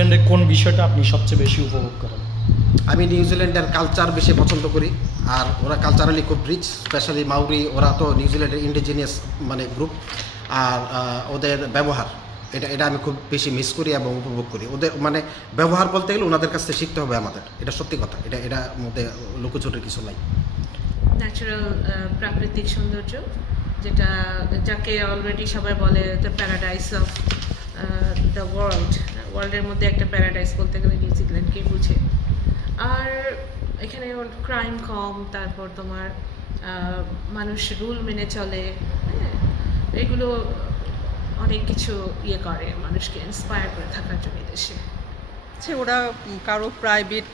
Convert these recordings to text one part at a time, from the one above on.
নিউজিল্যান্ডের কোন বিষয়টা আপনি সবচেয়ে বেশি উপভোগ করেন? আমি নিউজিল্যান্ডের কালচার বেশি পছন্দ করি আর ওরা কালচারালি খুব রিচ স্পেশালি মাউরি ওরা তো নিউজিল্যান্ডের ইন্ডিজিনিয়াস মানে গ্রুপ আর ওদের ব্যবহার এটা এটা আমি খুব বেশি মিস করি এবং উপভোগ করি। ওদের মানে ব্যবহার বলতে গেলে ওনাদের কাছ থেকে শিখতে হবে আমাদের এটা সত্যি কথা এটা এটা মধ্যে লুকোচুরির কিছু নাই। ন্যাচারাল প্রাকৃতিক সৌন্দর্য যেটা যাকে অলরেডি সবাই বলে the paradise of the world ওয়ার্ল্ডের মধ্যে একটা প্যারাডাইস বলতে গেলে নিউজিল্যান্ডকেই বুঝে। আর এখানে ক্রাইম কম, তারপর তোমার মানুষ রুল মেনে চলে হ্যাঁ এগুলো অনেক কিছু ইয়ে করে মানুষকে ইন্সপায়ার করে থাকার জন্য দেশে। হচ্ছে ওরা কারও প্রাইভেট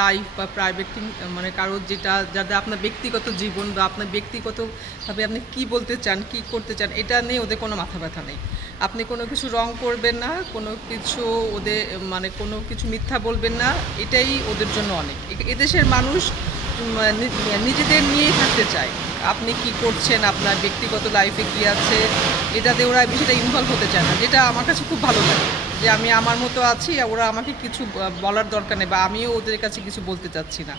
লাইফ বা প্রাইভেট মানে কারোর যেটা যাদের আপনার ব্যক্তিগত জীবন বা আপনার ব্যক্তিগতভাবে আপনি কি বলতে চান, কি করতে চান, এটা নিয়ে ওদের কোনো মাথা ব্যথা নেই। আপনি কোনো কিছু রং করবেন না, কোনো কিছু ওদের মানে কোনো কিছু মিথ্যা বলবেন না, এটাই ওদের জন্য অনেক। এদেশের মানুষ নিজেদের নিয়েই থাকতে চায়। আপনি কি করছেন, আপনার ব্যক্তিগত লাইফে কি আছে, এটাতে ওরা বিষয়টা ইনভলভ হতে চায় না, যেটা আমার কাছে খুব ভালো লাগে। যে আমি আমার মতো আছি, ওরা আমাকে কিছু বলার দরকার নেই বা আমিও ওদের কাছে কিছু বলতে চাচ্ছি না।